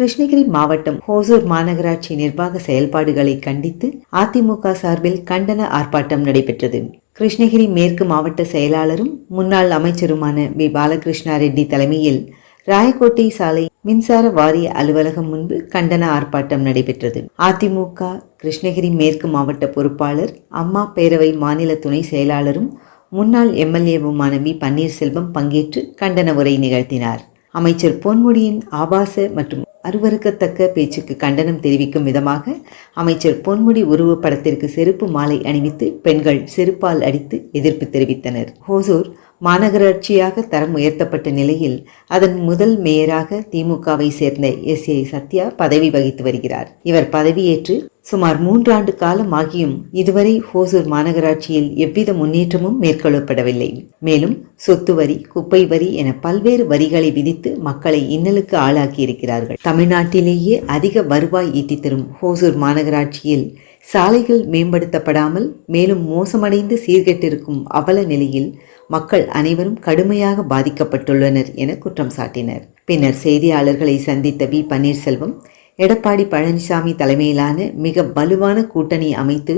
கிருஷ்ணகிரி மாவட்டம் ஹோசூர் மாநகராட்சி நிர்வாக செயல்பாடுகளை கண்டித்து அதிமுக சார்பில் கண்டன ஆர்ப்பாட்டம் நடைபெற்றது. கிருஷ்ணகிரி மேற்கு மாவட்ட செயலாளரும் முன்னாள் அமைச்சருமான வி. பாலகிருஷ்ணா ரெட்டி தலைமையில் ராயக்கோட்டை சாலை மின்சார வாரிய அலுவலகம் முன்பு கண்டன ஆர்ப்பாட்டம் நடைபெற்றது. அதிமுக கிருஷ்ணகிரி மேற்கு மாவட்ட பொறுப்பாளர், அம்மா பேரவை மாநில துணை செயலாளரும் முன்னாள் எம்எல்ஏவுமான வி. பன்னீர்செல்வம் பங்கேற்று கண்டன உரை நிகழ்த்தினார். அமைச்சர் பொன்முடியின் ஆபாச மற்றும் அருவருக்கத்தக்க பேச்சுக்கு கண்டனம் தெரிவிக்கும் விதமாக அமைச்சர் பொன்முடி உருவப்படத்திற்கு செருப்பு மாலை அணிவித்து பெண்கள் செருப்பால் அடித்து எதிர்ப்பு தெரிவித்தனர். ஹோசூர் மாநகராட்சியாக தரம் உயர்த்தப்பட்ட நிலையில் அதன் முதல் மேயராக திமுகவை சேர்ந்த எஸ். சத்யா பதவி வகித்து வருகிறார். இவர் பதவியேற்று சுமார் 3 ஆண்டு காலம் ஆகியும் இதுவரை ஹோசூர் மாநகராட்சியில் எவ்வித முன்னேற்றமும் மேற்கொள்ளப்படவில்லை. மேலும் சொத்து வரி, குப்பை வரி என பல்வேறு வரிகளை விதித்து மக்களை இன்னலுக்கு ஆளாக்கி இருக்கிறார்கள். தமிழ்நாட்டிலேயே அதிக வருவாய் ஈட்டி தரும் ஹோசூர் மாநகராட்சியில் சாலைகள் மேம்படுத்தப்படாமல் மேலும் மோசமடைந்து சீர்கெட்டிருக்கும் அவல நிலையில் மக்கள் அனைவரும் கடுமையாக பாதிக்கப்பட்டுள்ளனர் என குற்றம் சாட்டினர். பின்னர் செய்தியாளர்களை சந்தித்த வி. பன்னீர்செல்வம், எடப்பாடி பழனிசாமி தலைமையிலான மிக வலுவான கூட்டணி அமைத்து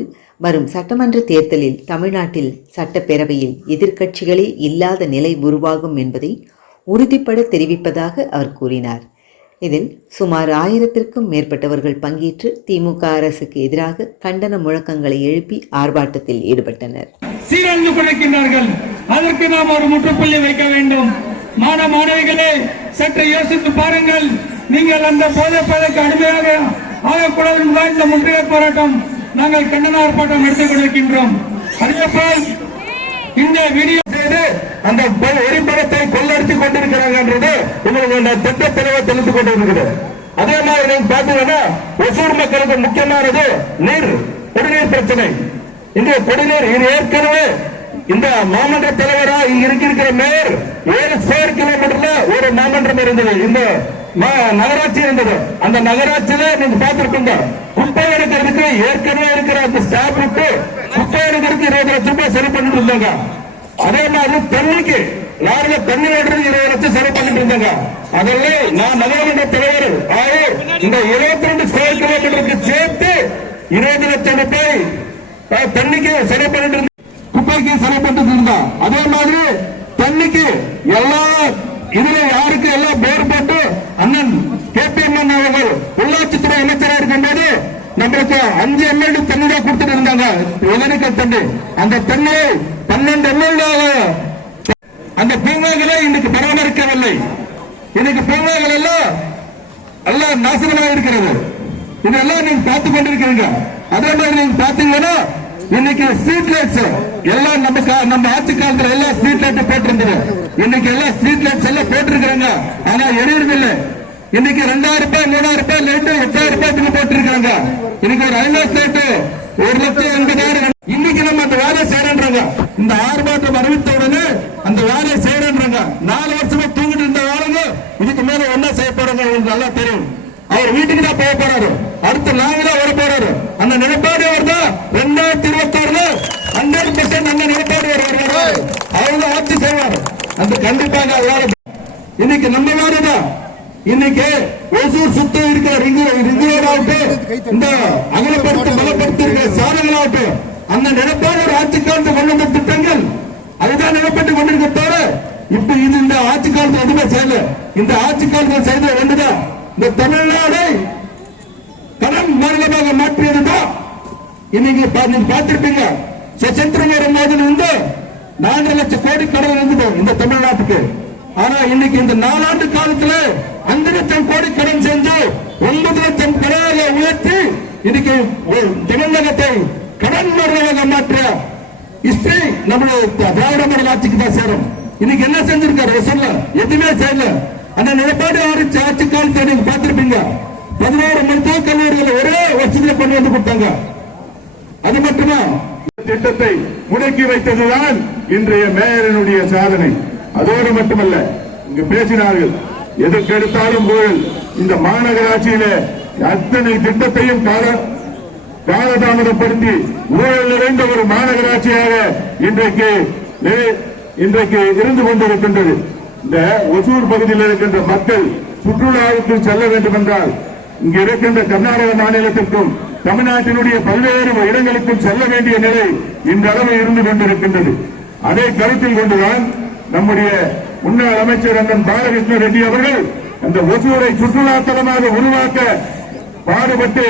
வரும் சட்டமன்ற தேர்தலில் தமிழ்நாட்டில் சட்டப்பேரவையில் எதிர்க்கட்சிகளே இல்லாத நிலை உருவாகும் என்பதை உறுதிப்பட தெரிவிப்பதாக அவர் கூறினார். இதில் சுமார் 1000க்கும் மேற்பட்டவர்கள் பங்கேற்று திமுக அரசுக்கு எதிராக கண்டன முழக்கங்களை எழுப்பி ஆர்ப்பாட்டத்தில் ஈடுபட்டனர். சீரழிந்து கொண்டிருக்கின்றார்கள். அதற்கு நாம் ஒரு முற்றுப்புள்ளி வைக்க வேண்டும். மாணவிகளே, சற்று யோசித்து பாருங்கள். நீங்கள் அந்த போதைப் பழக்க அடிமையாக ஆகக்கூடாது என்பதால் இந்த முற்றுகை போராட்டம் நாங்கள் கண்டன ஆர்ப்பாட்டம் எடுத்துக் கொண்டிருக்கின்றோம். அதேபோல் இந்த வீடியோ செய்து அந்த ஒளிப்படத்தை கொள்ளடித்துக் கொண்டிருக்கிறாங்க உங்களுக்கு திட்ட தெளிவாக தெரிந்து கொண்டிருக்கிறது. அதே மாதிரி நீங்க பாத்தீங்கன்னா ஒசூர் மக்களுக்கு முக்கியமானது நீர், குடிநீர் பிரச்சனை. இந்த குடிநீர் இது ஏற்கனவே இந்த மாமன்ற தலைவரா இருக்கிற மேயர் 7 கிலோமீட்டர்ல ஒரு மாமன்றம் இருந்தது, இந்த நகராட்சி இருந்தது. அந்த நகராட்சியில நீங்க பாத்துருக்கீங்க, குப்பை எடுக்கிறதுக்கு ஏற்கனவே இருக்கிற அந்த ஸ்டாப் விட்டு குப்பை எடுக்கிறதுக்கு 20 லட்சம் ரூபாய் சரி பண்ணிட்டு இருந்தாங்க. அதே மாதிரி தண்ணிக்கு லாரில தண்ணி ஓடுறது 20 லட்சம் சரி பண்ணிட்டு இருந்தாங்க. அதெல்லாம் நான் நகரமன்ற தலைவர் இந்த 22 ஸ்கொயர் கிலோமீட்டருக்கு சேர்த்து 20 லட்சம் ரூபாய் தண்ணிக்கு சரி பண்ணிட்டு இருந்தாங்க, குப்பைக்கு சரி பண்ணிட்டு இருந்தா. அதே மாதிரி தண்ணிக்கு எல்லா இதுல யாருக்கு எல்லாம் பேர் போட்டு அண்ணன் கேபிஎம் அவர்கள் உள்ளாட்சித்துறை அமைச்சராக இருக்கும்போது நம்மளுக்கு 5 எம்எல்ஏ தண்ணி தான் கொடுத்துட்டு இருந்தாங்க, ஒகேனக்கல் தண்ணி. அந்த தண்ணியை 12 எம்எல்ஏ அந்த பூங்காக்களை இன்னைக்கு பராமரிக்கவில்லை. இன்னைக்கு பூங்காக்கள் எல்லாம் நாசமாக இருக்கிறது. இதெல்லாம் நீங்க பார்த்து கொண்டிருக்கிறீங்க. அதே மாதிரி நீங்க பாத்தீங்கன்னா இன்னைக்கு ஸ்ட்ரீட் லைட்ஸ் எல்லாம் நம்ம ஆட்சி காலத்துல எல்லாம் ஸ்ட்ரீட் லைட் போட்டிருந்தது. இன்னைக்கு எல்லாம் ஸ்ட்ரீட் லைட்ஸ் எல்லாம் போட்டிருக்கிறாங்க, ஆனா எரியறதில்லை. இன்னைக்கு 2000 ரூபாய் 3000 ரூபாய் லைட் 8000 ரூபாய் போட்டிருக்காங்க. இன்னைக்கு ஒரு ஐலாஸ் லைட் 1,80,000. இன்னைக்கு நம்ம அந்த வேலையை செய்யறாங்க. இந்த ஆர்ப்பாட்டம் அறிவித்த உடனே அந்த வேலையை செய்யறாங்க. 4 வருஷமா தூங்கிட்டு இருந்த ஆளுங்க இதுக்கு மேல என்ன செய்ய போறாங்க உங்களுக்கு நல்லா தெரியும். அவர் வீட்டுக்கு தான் போக போறாரு, அடுத்து நாங்க தான் வர போறாரு. அந்த நிலைப்பாடு வருதா 2026 100% அந்த நிலைப்பாடு வருவார். அவங்க ஆட்சி செய்வார். அந்த கண்டிப்பாக இன்னைக்கு நம்ம வேலைதான். இன்னைக்கு ஒசூர் சுத்த இருக்கிற ரிங்குரோடு ஆகட்டும், இந்த அகலப்படுத்தி பலப்படுத்தி இருக்கிற சாதனைகளாகட்டும், அந்த நிலைப்பாடு ஒரு ஆட்சி காலத்தில் கொண்டு வந்த திட்டங்கள் அதுதான் நிலைப்பட்டு கொண்டிருக்க தவிர இப்ப இது இந்த ஆட்சி காலத்தில் எதுவுமே செய்யல. இந்த ஆட்சி காலத்தில் செய்த ஒன்றுதான் இந்த தமிழ்நாடை கடன் மாநிலமாக மாற்றியதுதான். இன்னைக்கு பார்த்திருப்பீங்க, சுதந்திரம் வரும்போது 4 லட்சம் கோடி கடன் இருந்தது இந்த தமிழ்நாட்டுக்கு. ஆனா இன்னைக்கு இந்த 4 ஆண்டு காலத்துல 5 லட்சம் கோடி கடன் செஞ்சு 9 லட்சம் கடனை உயர்த்தி இன்னைக்கு தமிழகத்தை கடன் மாநிலமாக மாற்றிய ஹிஸ்டரி நம்மளுடைய திராவிட மாடல் ஆட்சிக்கு தான் சேரும். இன்னைக்கு என்ன செஞ்சிருக்காரு சொல்ல, எதுவுமே செய்யல. அந்த நிலைப்பாடு ஆட்சி காலத்தை நீங்க பார்த்திருப்பீங்க. 11 மருத்துவக் கல்லூரிகளை ஒரே வருஷத்துல கொண்டு வந்து கொடுத்தாங்க. அது மட்டுமா திட்டத்தை முடக்கி வைத்ததுதான் இன்றைய மேயரனுடைய சாதனை. அதோடு மட்டுமல்ல, இங்கு பேசினார்கள் எதற்கு எடுத்தாலும் ஊழல். இந்த மாநகராட்சியில அத்தனை திட்டத்தையும் காலதாமதப்படுத்தி ஊழல் நிறைந்த ஒரு மாநகராட்சியாக இன்றைக்கு இருந்து கொண்டிருக்கின்றது. இந்த ஒசூர் பகுதியில் இருக்கின்ற மக்கள் சுற்றுலாவுக்கு செல்ல வேண்டும் என்றால் இங்கு இருக்கின்ற கர்நாடக மாநிலத்திற்கும் தமிழ்நாட்டினுடைய பல்வேறு இடங்களுக்கும் செல்ல வேண்டிய நிலை இன்றளவு இருந்து கொண்டிருக்கின்றது. அதை கருத்தில் கொண்டுதான் நம்முடைய முன்னாள் அமைச்சர் அண்ணன் பாலகிருஷ்ண ரெட்டி அவர்கள் அந்த ஒசூரை சுற்றுலா தலமாக உருவாக்க பாடுபட்டு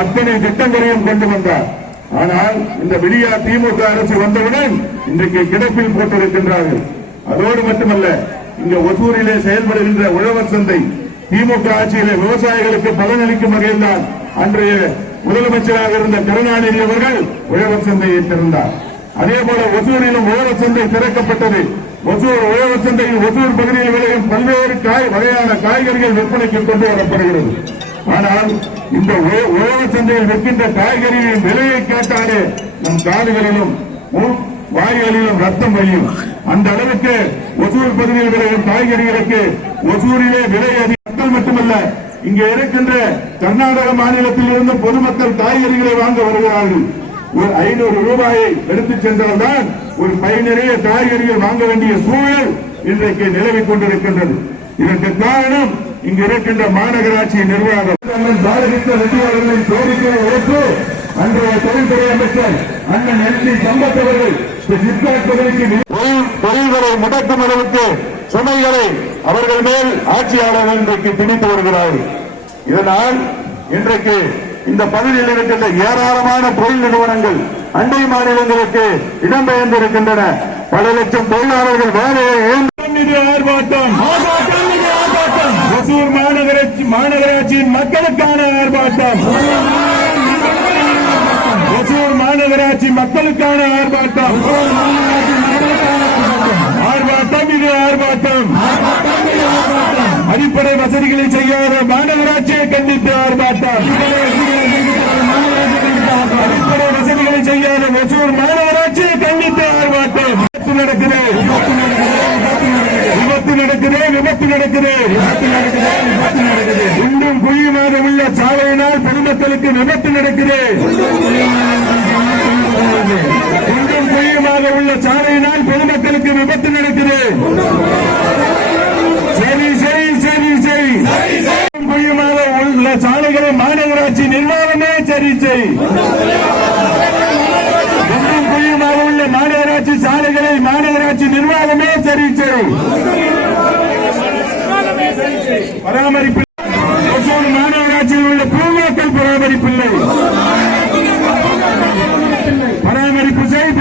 அத்தனை திட்டங்களையும் கொண்டு வந்தார். ஆனால் இந்த விடியா திமுக அரசு வந்தவுடன் இன்றைக்கு கிடப்பில் போட்டிருக்கின்றார்கள். அதோடு மட்டுமல்ல, இங்க ஒசூரிலே செயல்படுகின்ற உழவர் சந்தை திமுக ஆட்சியிலே விவசாயிகளுக்கு பலனளிக்கும் வகையில் தான் அன்றைய முதலமைச்சராக இருந்த கருணாநிதி அவர்கள் உழவர் சந்தையை திறந்தார். அதே போல ஒசூரிலும் உழவர் சந்தை திறக்கப்பட்டது. ஒசூர் உழவர் சந்தையில் ஒசூர் பகுதியில் விளையும் பல்வேறு வகையான காய்கறிகள் விற்பனைக்கு கொண்டு வரப்படுகிறது. ஆனால் இந்த உழவர் சந்தையில் விற்கின்ற காய்கறிகளின் விலையை கேட்டாலே நம் காதுகளிலும் வாய்களிலும் ரத்தம் வழியும். அந்த அளவுக்கு ஒசூர் பகுதியில் விளையும் காய்கறிகளுக்கு ஒசூரிலே விலை அதிகம் மட்டுமல்ல, இங்கே இருக்கின்ற கர்நாடக மாநிலத்தில் இருந்து பொதுமக்கள் காய்கறிகளை வாங்க வருகிறார்கள். ஒரு 500 ரூபாயை எடுத்துச் சென்றால்தான் ஒரு பை நிறைய காய்கறிகள் வாங்க வேண்டிய சூழல் இன்றைக்கு நிலவிக் கொண்டிருக்கின்றது. இதற்கு காரணம் இங்கு இருக்கின்ற மாநகராட்சி நிர்வாகம். பாலகிருஷ்ண ரெட்டி அவர்களின் கோரிக்கையை ஏற்று அன்றைய தொழில்துறை அமைச்சர் அண்ணன் எல்.டி. சம்பத் அவர்கள் சிப்காட் பகுதிக்கு தொழில்களை முடக்கும் அளவுக்கு சுமைகளை அவர்கள் மேல் ஆட்சியாளர்கள் இன்றைக்கு திணித்து வருகிறார்கள். இதனால் இன்றைக்கு இந்த பகுதியில் இருக்கின்ற ஏராளமான தொழில் நிறுவனங்கள் அண்டை மாநிலங்களுக்கு இடம்பெயர்ந்திருக்கின்றன. பல லட்சம் தொழிலாளர்கள் வேலையை ஆர்ப்பாட்டம். ஒசூர் மாநகராட்சியின் மக்களுக்கான ஆர்ப்பாட்டம். ஒசூர் மாநகராட்சி மக்களுக்கான ஆர்ப்பாட்டம். ஆர்ப்பாட்டம் இது ஆர்ப்பாட்டம். அடிப்படை வசதிகளை செய்யாத மாநகராட்சியை கண்டித்து ஆர்ப்பாட்டம். அடிப்படை வசதிகளை செய்யாத ஒசூர் மாநகராட்சியை கண்டித்து ஆர்ப்பாட்டம். விபத்து நடக்குது. இன்றும் குழியுமாக உள்ள சாலையினால் பொதுமக்களுக்கு விபத்து நடக்குது. இன்றும் குழியுமாக உள்ள சாலையினால் பொதுமக்களுக்கு விபத்து நடக்குது. சரி சரி சரி சரி. குழியுமாக உள்ள சாலைகளை மாநகராட்சி நிர்வாகமே சரி செய். இன்றும் குழியுமாக உள்ள மாநகராட்சி சாலைகளை மாநகராட்சி நிர்வாகமே சரி செய். பராமரிப்பு ஒசூர் மாநகராட்சியில் உள்ள பூங்காக்கள் பராமரிப்பில்லை. பராமரிப்பு செய்.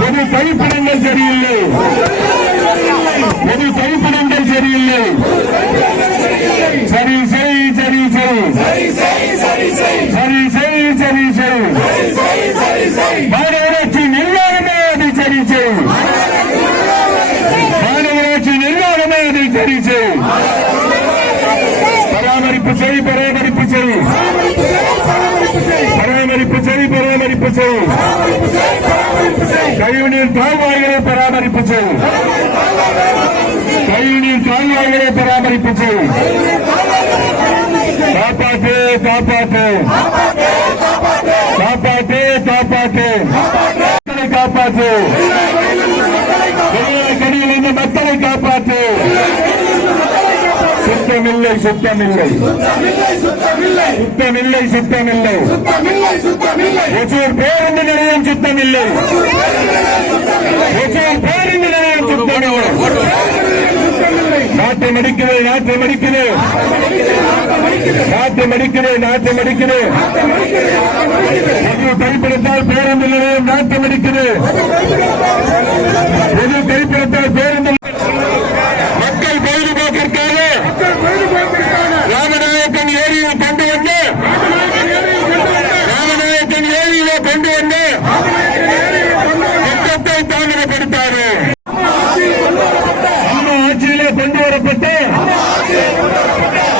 பொது கழிப்பிடங்கள் சரியில்லை. சரி செய். மாநகராட்சி நிர்வாகமே அதை சரி செய். பராமரிப்பு செய். கழிவுநீர் கால்வாய்களை பராமரிப்பு செய். காப்பாற்று. கடியில் இந்த மக்களை காப்பாற்று. சுத்தமில்லை. ஒசூர் பேருந்து நிலையம் சுத்தமில்லை. நாட்டை மடிக்குது. கைப்பிடித்தால் பேருந்து நிலையம் நாட்டை மடிக்குது. மக்கள் பொழுதுபோக்கிற்காக ராமநாயக்கன் ஏரியில் கொண்டு வந்து திட்டத்தை தாமதப்படுத்தாரு. அம்மா ஆட்சியிலே கொண்டு வரப்பட்ட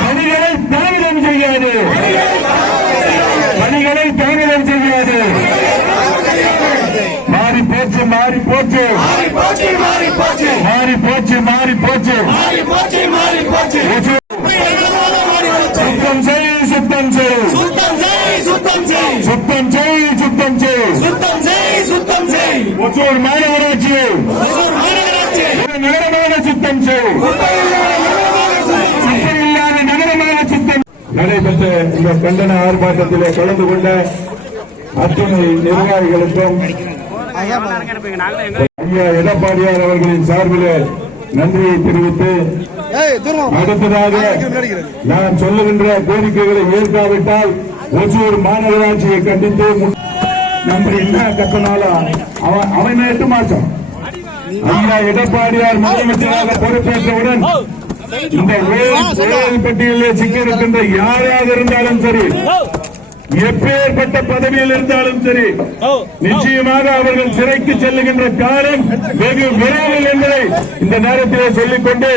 பணிகளை தாமதம் செய்யாது. மாறி போச்சு. சுத்தம் செய். ஒசூர் மாநகராட்சி நகரமான சுத்தம் செய், இல்லாத நகரமாக சுத்தம். நடைபெற்ற இந்த கண்டன ஆர்ப்பாட்டத்திலே கலந்து கொண்ட அத்தனை நிர்வாகிகளுக்கும் ஐயா எடப்பாடியார் அவர்களின் சார்பிலே நன்றியை தெரிவித்து, அடுத்ததாக நான் சொல்லுகின்ற கோரிக்கைகளை ஏற்காவிட்டால் ஒசூர் மாநகராட்சியை கண்டித்து நம்ம என்ன கட்டினாலும் அவன் 8 மாசம் ஐயா எடப்பாடியார் முதலமைச்சராக பொறுப்பேற்றவுடன் இந்த ஊழல் பட்டியலில் சிக்கியிருக்கின்ற யாராக இருந்தாலும் சரி, எப்பேற்பட்ட பதவியில் இருந்தாலும் சரி, நிச்சயமாக அவர்கள் சிறைக்கு செல்லுகின்ற காலம் வெகு விரைவில் என்பதை இந்த நேரத்திலே சொல்லிக்கொண்டு,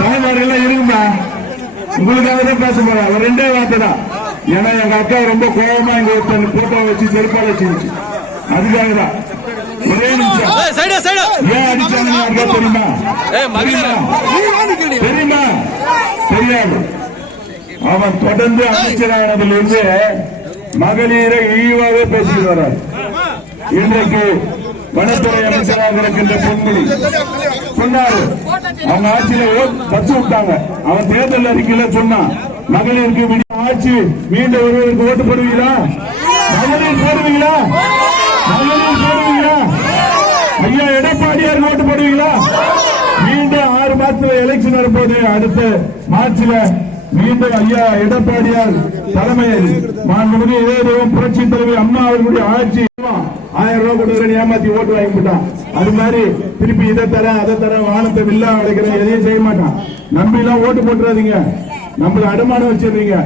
தாய்மார்கள் எல்லாம் இருக்குமா, உங்களுக்காக தான் பேச போறேன். அவர் 2 வார்த்தை தான். ஏன்னா எங்க அக்கா ரொம்ப கோபமா இங்க ஒருத்தன் போட்டோ வச்சு செருப்பால வச்சிருச்சு. அதுக்காக தான். ஒரே நிமிஷம். ஏன் அடிச்சாங்க யாருக்கா தெரியுமா? தெரியுமா? தெரியாது. அவன் தொடர்ந்து அமைச்சரானதிலிருந்து மகளிரை இழிவாக பேசிட்டு வர்றார். இன்றைக்கு வனத்துறை அமைச்சராக இருக்கின்ற பொன்முடி சொன்னாரு, அவங்க ஆட்சியில பச்சு விட்டாங்க. அவன் தேர்தல் அறிக்கையில சொன்னான், மகளிருக்கு ஆட்சி மீண்டும் ஒருவருக்கு ஓட்டு போடுவீங்களா? மகளிர் போடுவீங்களா? மகளிர் போடுவீங்களா? ஐயா எடப்பாடியார் ஓட்டு போடுவீங்களா? மீண்டும் 6 மாசத்துல எலெக்ஷன் வரும்போது அடுத்த மார்ச்ல மீண்டும் ஐயா எடப்பாடியார் தலைமையில் மாண்புமிகு இதயம் புரட்சி தலைவி அம்மா அவர்களுடைய ஆட்சி 1000 ரூபாய் கொடுக்குறேன் ஏமாத்தி ஓட்டு வாங்கி போட்டான். அது மாதிரி திருப்பி இதை தரேன் அதை தரேன் வானத்தை வில்லா அடைக்கிறேன் எதையும் செய்ய மாட்டான். நம்பி எல்லாம் ஓட்டு போட்டுறாதீங்க. நம்மள அடமானம் வச்சிருக்கீங்க.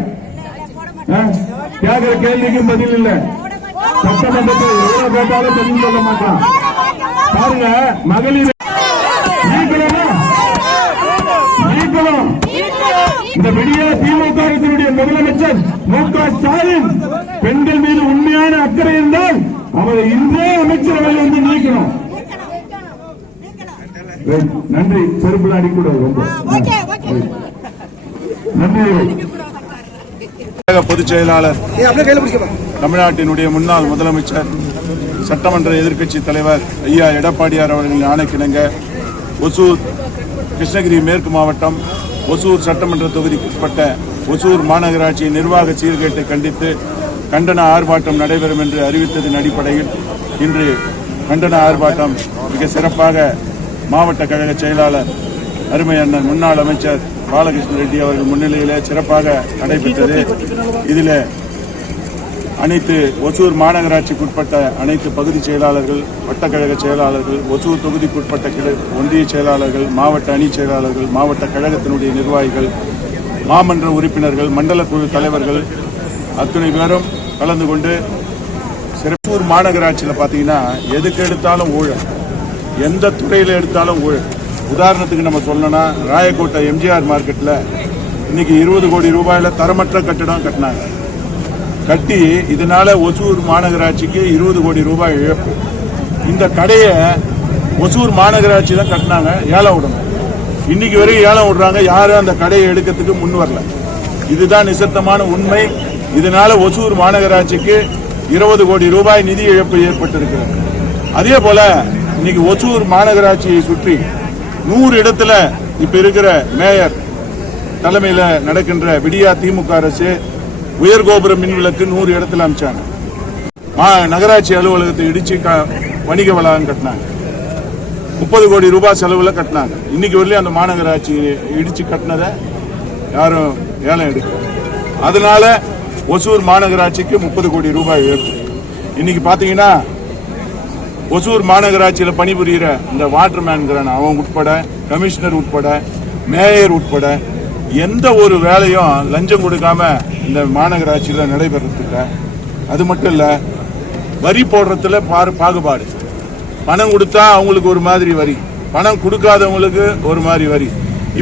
கேட்கிற கேள்விக்கும் பதில் இல்ல. சட்டமன்றத்தில் எவ்வளவு கேட்டாலும் பதில் சொல்ல மாட்டான். பாருங்க, மகளிர் இந்த விடிய திமுக அரசினுடைய முதலமைச்சர் மு.க. ஸ்டாலின் பெண்கள் மீது உண்மையான அக்கறை இருந்தால் அவரை இன்றே அமைச்சரவை வந்து நீக்கணும். நன்றி. செருப்புல அடிக்கூடாது. நன்றி. பொதுச் செயலாளர், தமிழ்நாட்டினுடைய முன்னாள் முதலமைச்சர், சட்டமன்ற எதிர்க்கட்சி தலைவர் ஐயா எடப்பாடியார் அவர்களின் ஆணைக்கிணங்க ஒசூர் கிருஷ்ணகிரி மேற்கு மாவட்டம் ஒசூர் சட்டமன்ற தொகுதிக்குட்பட்ட ஒசூர் மாநகராட்சி நிர்வாக சீர்கேட்டை கண்டித்து கண்டன ஆர்ப்பாட்டம் நடைபெறும் என்று அறிவித்ததன் அடிப்படையில் இன்று கண்டன ஆர்ப்பாட்டம் மிக சிறப்பாக மாவட்ட கழக செயலாளர் அருமை அண்ணன் முன்னாள் அமைச்சர் பாலகிருஷ்ண ரெட்டி அவர்கள் முன்னிலையிலே சிறப்பாக நடைபெற்றது. இதில் அனைத்து ஒசூர் மாநகராட்சிக்குட்பட்ட அனைத்து பகுதி செயலாளர்கள், வட்டக்கழக செயலாளர்கள், ஒசூர் தொகுதிக்குட்பட்ட ஒன்றிய செயலாளர்கள், மாவட்ட அணி செயலாளர்கள், மாவட்ட கழகத்தினுடைய நிர்வாகிகள், மாமன்ற உறுப்பினர்கள், மண்டல குழு தலைவர்கள் அத்தனை பேரும் கலந்து கொண்டு ஒசூர் மாநகராட்சியில் பார்த்தீங்கன்னா எதுக்கு எடுத்தாலும் ஊழல், எந்த துறையில் எடுத்தாலும் ஊழல். உதாரணத்துக்கு நம்ம சொல்லணும்னா ராயக்கோட்டை எம்ஜிஆர் மார்க்கெட்டில் இன்னைக்கு 20 கோடி ரூபாயில் தரமற்ற கட்டிடம் கட்டினாங்க. கட்டி இதனால ஒசூர் மாநகராட்சிக்கு 20 கோடி ரூபாய் இழப்பு. இந்த கடையை ஒசூர் மாநகராட்சி தான் கட்டினாங்க, ஏலம் விடணும். இன்னைக்கு வரைக்கும் ஏலம் விடுறாங்க, யாரும் அந்த கடையை எடுக்கிறதுக்கு முன் வரல. இதுதான் நிசப்தமான உண்மை. இதனால ஒசூர் மாநகராட்சிக்கு 20 கோடி ரூபாய் நிதி இழப்பு ஏற்பட்டிருக்கிறது. அதே போல இன்னைக்கு ஒசூர் மாநகராட்சியை சுற்றி 100 இடத்துல இப்ப இருக்கிற மேயர் தலைமையில நடக்கின்ற விடியா திமுக அரசு உயர்கோபுர மின்விளக்கு 100 இடத்துல அமைச்சாங்க. நகராட்சி அலுவலகத்தை இடிச்சு வணிக வளாகம் கட்டினாங்க. 30 கோடி ரூபாய் செலவுல கட்டினாங்க. இன்னைக்கு வரலையும் அந்த மாநகராட்சி இடிச்சு கட்டினதை யாரும் ஏலம் எடுக்கல. அதனால ஒசூர் மாநகராட்சிக்கு 30 கோடி ரூபாய் இழப்பு. இன்னைக்கு பாத்தீங்கன்னா ஒசூர் மாநகராட்சியில் பணிபுரிகிற இந்த வாட்டர்மேன் அவன் உட்பட, கமிஷனர் உட்பட, மேயர் உட்பட எந்த ஒரு வேலையும் லஞ்சம் கொடுக்காம இந்த மாநகராட்சியில் நடைபெறதில்லை. அது மட்டும் இல்ல, வரி போடுறதுல பாகுபாடு. பணம் கொடுத்தா அவங்களுக்கு ஒரு மாதிரி வரி, பணம் கொடுக்காதவங்களுக்கு ஒரு மாதிரி வரி.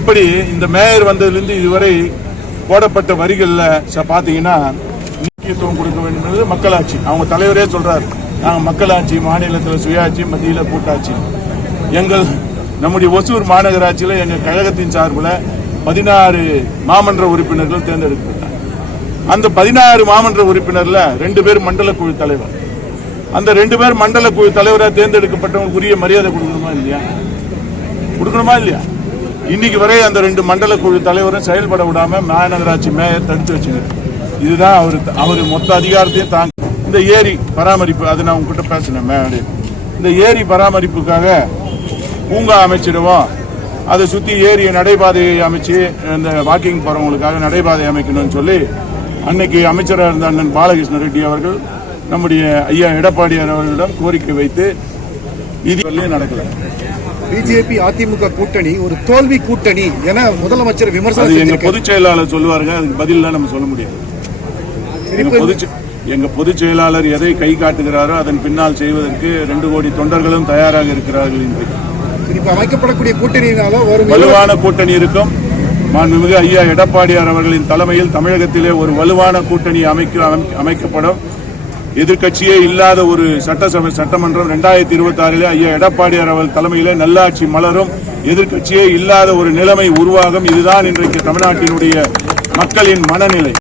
இப்படி இந்த மேயர் வந்ததிலிருந்து இதுவரை போடப்பட்ட வரிகள்ல பாத்தீங்கன்னா முக்கியத்துவம் கொடுக்க வேண்டும் என்பது மக்களாட்சி. அவங்க தலைவரே சொல்றாரு, நாங்கள் மக்களாட்சி, மாநிலத்தில் சுயாட்சி, மத்தியில் கூட்டாட்சி. நம்முடைய ஒசூர் மாநகராட்சியில் எங்கள் கழகத்தின் சார்பில் 16 மாமன்ற உறுப்பினர்கள் தேர்ந்தெடுக்கப்பட்டார். அந்த 16 மாமன்ற உறுப்பினர்ல 2 பேர் மண்டல குழு தலைவர். அந்த 2 பேர் மண்டல குழு தலைவராக தேர்ந்தெடுக்கப்பட்டவங்களுக்கு உரிய மரியாதை கொடுக்கணுமா இல்லையா? இன்னைக்கு வரை அந்த 2 மண்டல குழு தலைவரும் செயல்பட விடாம மாநகராட்சி மேயர் தடுத்து வச்சுங்க. இதுதான் அவர் மொத்த அதிகாரத்தையும் தாங்க. இந்த ஏரி பராமரிப்பு, அது நான் உங்ககிட்ட பேசினேன். இந்த ஏரி பராமரிப்புக்காக பூங்கா அமைச்சிடுவோம், அதை சுற்றி ஏரியை நடைபாதையை அமைச்சு இந்த வாக்கிங் போறவங்களுக்காக நடைபாதை அமைக்கணும்னு சொல்லி அன்னைக்கு அமைச்சராக இருந்த அண்ணன் பாலகிருஷ்ண ரெட்டி அவர்கள் நம்முடைய ஐயா எடப்பாடியார் அவர்களிடம் கோரிக்கை வைத்து இது நடக்கல. பிஜேபி அதிமுக கூட்டணி ஒரு தோல்வி கூட்டணி என முதலமைச்சர் விமர்சனம் எங்க பொதுச் செயலாளர் சொல்லுவாருங்க, அதுக்கு பதில் நம்ம சொல்ல முடியாது. எங்க பொதுச் செயலாளர் எதை கை காட்டுகிறாரோ அதன் பின்னால் செய்வதற்கு 2 கோடி தொண்டர்களும் தயாராக இருக்கிறார்கள் என்று. அமைக்கப்படக்கூடிய கூட்டணியினால ஒரு வலுவான கூட்டணி இருக்கும். மாண்புமிகு ஐயா எடப்பாடியார் அவர்களின் தலைமையில் தமிழகத்திலே ஒரு வலுவான கூட்டணி அமைக்கப்படும். எதிர்க்கட்சியே இல்லாத ஒரு சட்டமன்றம் 2026 ஐயா எடப்பாடியார் அவர்கள் தலைமையிலே நல்லாட்சி மலரும். எதிர்க்கட்சியே இல்லாத ஒரு நிலைமை உருவாகும். இதுதான் இன்றைக்கு தமிழ்நாட்டினுடைய மக்களின் மனநிலை.